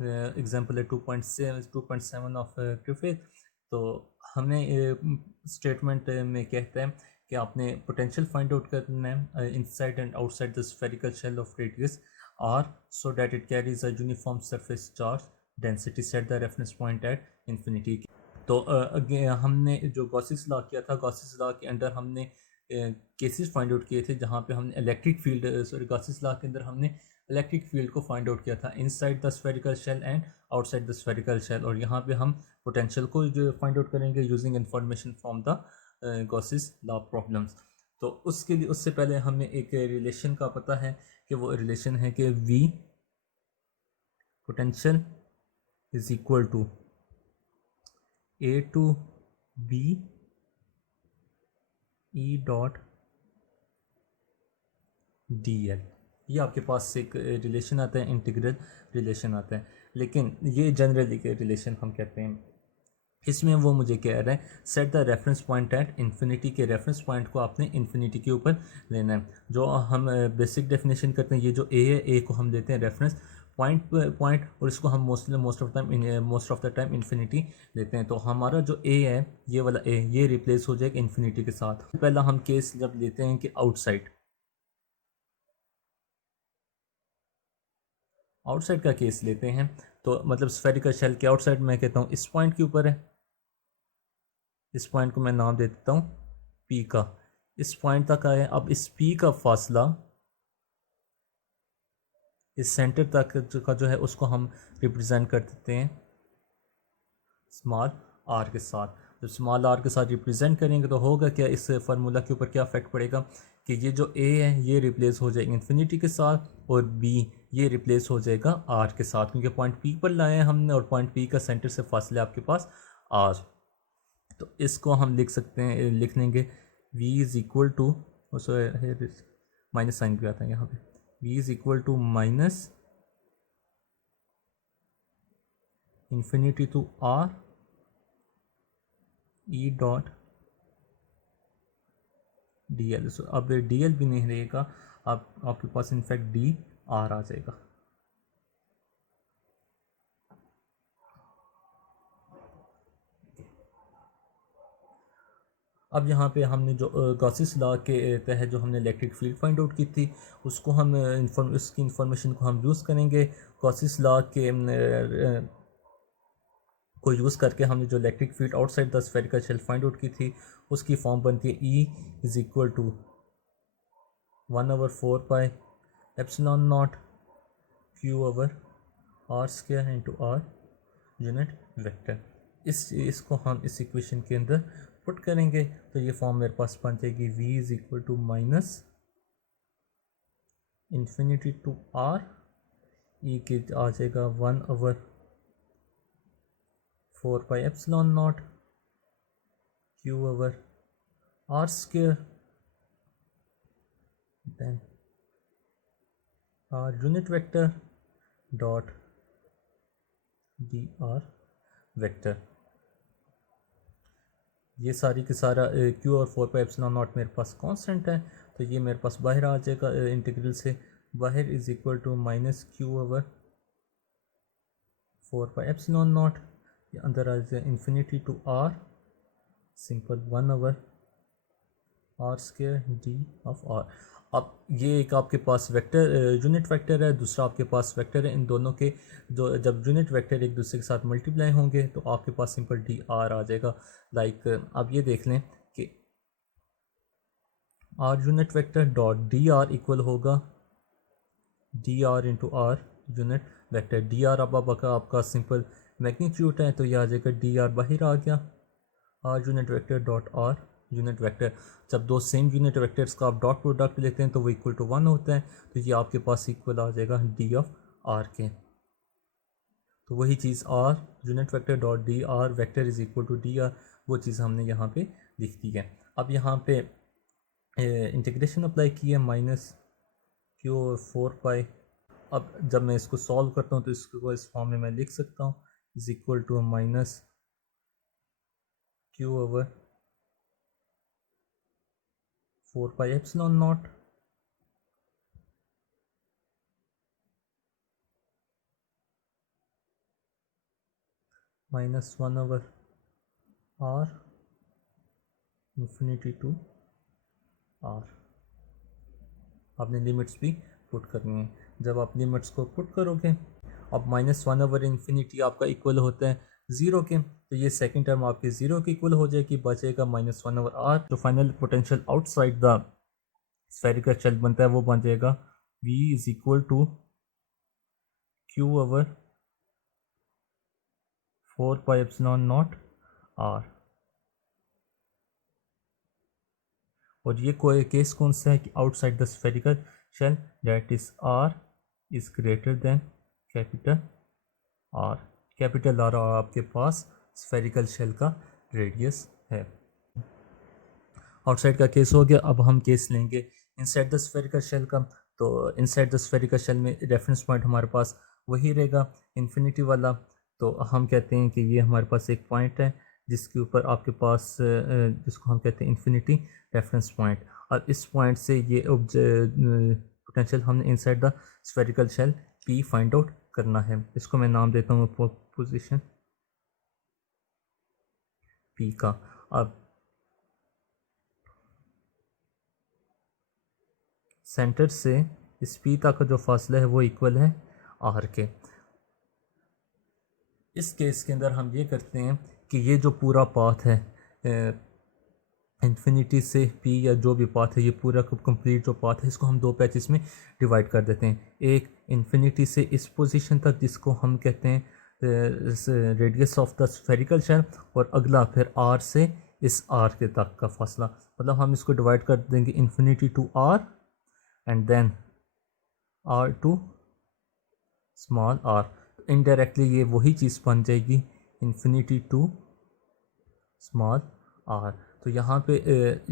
Example है 2.7 of Griffith. तो हमने स्टेटमेंट में कहता है कि आपने पोटेंशियल फाइंड आउट करना है inside and outside the spherical shell of radius r so that it carries a uniform surface charge density set the reference point at infinity। तो हमने जो गॉसिस लॉ किया था, गॉसिस लॉ के अंदर हमने केसेस फाइंड आउट किए थे जहाँ पे हमने इलेक्ट्रिक फील्ड गॉसिस लॉ के अंदर हमने इलेक्ट्रिक फील्ड को फाइंड आउट किया था inside the spherical shell and outside the spherical shell, और यहाँ पे हम पोटेंशियल को जो फाइंड आउट करेंगे using information from the Gauss's law problems. तो उसके लिए उससे पहले हमें एक रिलेशन का पता है कि वो रिलेशन है कि V potential is equal to A to B E dot DL। ये आपके पास एक रिलेशन आता है, इंटीग्रल रिलेशन आता है, लेकिन ये जनरली के रिलेशन हम कहते हैं। इसमें वो मुझे कह रहा है set the reference point at infinity, के रेफरेंस पॉइंट को आपने इन्फिनिटी के ऊपर लेना है। जो हम बेसिक डेफिनेशन करते हैं, ये जो ए है, ए को हम देते हैं रेफरेंस पॉइंट और इसको हम most of the time infinity लेते हैं। तो हमारा जो ए है, ये वाला ए, ये रिप्लेस हो जाएगा इन्फिनिटी के साथ। पहला हम केस जब लेते हैं कि आउटसाइड का केस लेते हैं, तो मतलब स्फेरिकल शेल के आउटसाइड मैं कहता हूँ इस पॉइंट के ऊपर है, इस पॉइंट को मैं नाम दे देता हूँ P का, इस पॉइंट तक आया। अब इस P का फासला इस सेंटर तक का जो है उसको हम रिप्रेजेंट कर देते हैं स्मॉल r के साथ। जब स्मॉल r के साथ रिप्रेजेंट करेंगे तो होगा क्या, इस फार्मूला के ऊपर क्या इफेक्ट पड़ेगा कि ये जो a है ये रिप्लेस हो जाएगा इन्फिनिटी के साथ और b ये रिप्लेस हो जाएगा r के साथ, क्योंकि पॉइंट P पर लाए हैं हमने और पॉइंट P का सेंटर से फासले आपके पास r। तो इसको हम लिख सकते हैं, लिख लेंगे v is equal to, minus sign भी आता है यहाँ पे, v is equal to minus infinity to r E dot d l. So अब डी एल भी नहीं रहेगा, आपके पास इनफैक्ट डी आर आ जाएगा। अब यहाँ पे हमने जो गॉसिस लॉ के तहत जो हमने इलेक्ट्रिक फील्ड फाइंड आउट की थी, उसको हम उसकी इंफॉर्मेशन को हम यूज़ करेंगे। गॉसिस लॉ के को यूज़ करके हमने जो electric field outside the spherical shell find out की थी, उसकी फॉर्म बनती है E is equal to 1/4 epsilon naught Q/r² into r unit vector. इसको हम इस इक्वेशन के अंदर पुट करेंगे तो ये फॉर्म मेरे पास बन जाएगी V is equal to minus infinity to r E के आ जाएगा 1/4 epsilon naught Q/r² then r unit vector dot dr vector. ये सारी की सारा Q और 4 एप्सिलॉन नॉट मेरे पास कांस्टेंट है, तो ये मेरे पास बाहर आ जाएगा इंटीग्रल से, बाहर is equal to minus Q/4 epsilon naught, ये अंदर आ जाए infinity to r simple 1/r² d of r। अब ये एक आपके पास वेक्टर यूनिट वेक्टर है, दूसरा आपके पास वेक्टर है। इन दोनों के जो जब यूनिट वेक्टर एक दूसरे के साथ मल्टीप्लाई होंगे तो आपके पास सिंपल डी आर आ जाएगा। लाइक अब ये देख लें कि r unit vector dot D r equal होगा d r into r unit vector. D are अब आपका सिंपल मैग्नीट्यूड है, तो ये आ जाएगा डी आर बाहर आ गया, R unit vector dot R unit vector. जब दो सेम यूनिट वेक्टर्स का आप डॉट प्रोडक्ट लेते हैं तो वो इक्वल टू 1 होता है, तो ये आपके पास इक्वल आ जाएगा डी ऑफ आर के। तो वही चीज़ r unit vector dot D r vector is equal to d r, वो चीज़ हमने यहाँ पे लिख दी है। अब यहाँ पे इंटीग्रेशन अप्लाई की है माइनस Q/4। अब जब मैं इसको सॉल्व करता हूँ तो इसको इस फॉर्म में मैं लिख सकता हूँ is equal to minus Q/4 epsilon naught -1/r infinity to r। आपने लिमिट्स भी पुट करनी है। जब आप लिमिट्स को पुट करोगे, अब -1/इन्फिनिटी आपका इक्वल होता है 0 के, तो ये सेकंड टर्म आपकी 0 के इक्वल हो जाएगी, बचेगा -1/r। जो final potential outside the spherical shell बनता है वो बन जाएगा V is equal to Q/4πε0 r। और ये कोई केस कौन सा है कि outside the spherical shell, that is r is greater than capital R। Capital R आपके पास स्फेरिकल शेल का रेडियस है। आउटसाइड का केस हो गया। अब हम केस लेंगे इनसाइड द स्फेरिकल शेल का। तो इनसाइड द स्फेरिकल शेल में रेफरेंस पॉइंट हमारे पास वही रहेगा, इन्फिनिटी वाला। तो हम कहते हैं कि ये हमारे पास एक पॉइंट है जिसके ऊपर आपके पास जिसको हम कहते हैं इन्फिनिटी रेफरेंस पॉइंट। और इस पॉइंट से ये पोटेंशियल हमने inside the spherical shell P find out करना है। इसको मैं नाम देता हूँ पोजीशन P का। अब सेंटर से इस P तक का जो फासला है वो इक्वल है R के। इस केस के अंदर हम ये करते हैं कि ये जो पूरा पाथ है इन्फिनिटी से P या जो भी पाथ है, ये पूरा कंप्लीट जो पाथ है, इसको हम दो पैचेस में डिवाइड कर देते हैं। एक इन्फिनिटी से इस पोजीशन तक जिसको हम कहते हैं radius of the spherical shell, और अगला फिर R से इस R के तक का फासला। मतलब हम इसको डिवाइड कर देंगे infinity to R and then R to small r। Indirectly ये वही चीज़ बन जाएगी इन्फिनिटी टू स्मॉल r। तो यहाँ पे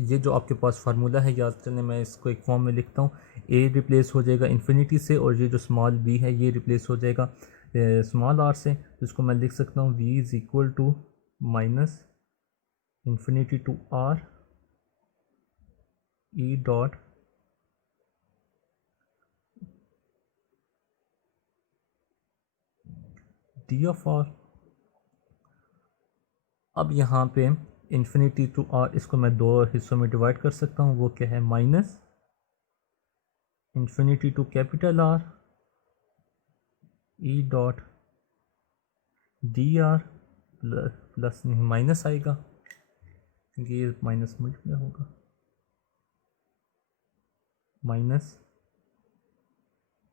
ये जो आपके पास फार्मूला है, याद चलने मैं इसको एक फॉर्म में लिखता हूँ। a रिप्लेस हो जाएगा इन्फिनिटी से, और ये जो स्मॉल b है ये रिप्लेस हो जाएगा स्मॉल r से। तो इसको मैं लिख सकता हूँ v is equal to minus infinity to r e dot d of r। अब यहाँ पे इन्फिनिटी टू r, इसको मैं दो हिस्सों में डिवाइड कर सकता हूँ। वो क्या है, minus infinity to capital R E dot D R plus नहीं माइनस आएगा क्योंकि ये माइनस मल्टीप्लाई होगा, minus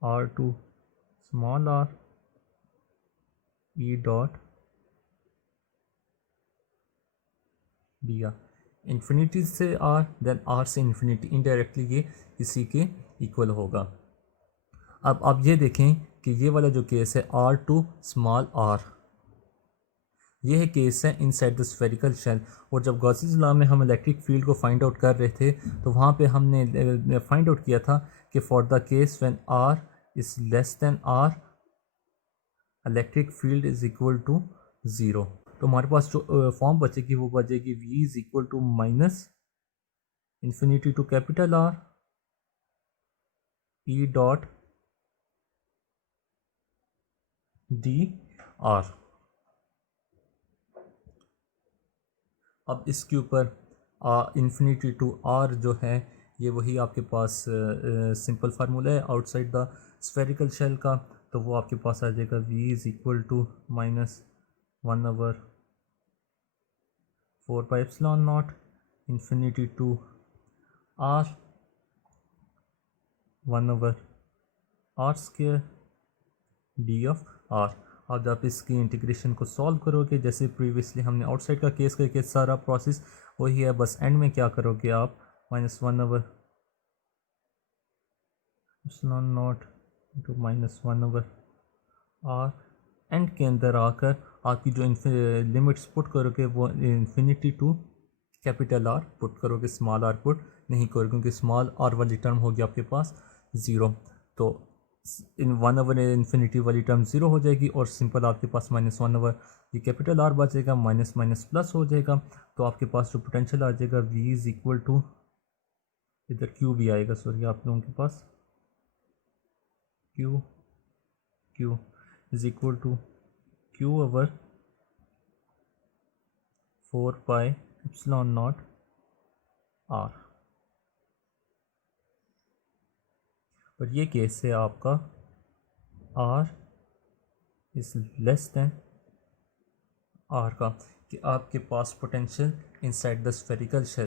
R to small r E dot D R. Infinity से r देन r से इन्फिनिटी, इनडायरेक्टली ये इसी के इक्वल होगा। अब आप ये देखें कि ये वाला जो केस है R टू स्मॉल r, ये है केस है इनसाइड द स्फेरिकल शेल। और जब गॉसेस लॉ में हम इलेक्ट्रिक फील्ड को फाइंड आउट कर रहे थे, तो वहाँ पे हमने फाइंड आउट किया था कि for the case when r is less than r electric field is equal to 0। तो हमारे पास जो फॉर्म बचेगी वो बचेगी v is equal to minus infinity to capital R E dot D R. अब इसके ऊपर इन्फिनिटी टू r जो है ये वही आपके पास सिंपल फार्मूला है आउटसाइड द स्फेरिकल शेल का। तो वो आपके पास आ जाएगा v is equal to minus 1/4πε0 infinity to r 1/r² d of r। अब आप इसकी इंटीग्रेशन को सॉल्व करोगे, जैसे प्रीवियसली हमने आउटसाइड का केस करके सारा प्रोसेस वही है, बस एंड में क्या करोगे आप -1/0 इंटू -1/r। एंड के अंदर आकर आपकी जो लिमिट्स पुट करोगे वो infinity to capital R put करोगे, स्मॉल r पुट नहीं करोगे क्योंकि स्मॉल r वाली टर्म होगी आपके पास 0। तो इन 1/इन्फिनिटी वाली टर्म 0 हो जाएगी और सिंपल आपके पास -1/, ये कैपिटल R बचेगा, माइनस माइनस प्लस हो जाएगा। तो आपके पास जो पोटेंशियल आ जाएगा v इज़ इक्वल टू, इधर q भी आएगा, सॉरी आप लोगों के पास q is equal to q/4πε0 4 pi epsilon naught r। और ये केस है आपका r is less than r का, कि आपके पास potential inside the spherical shell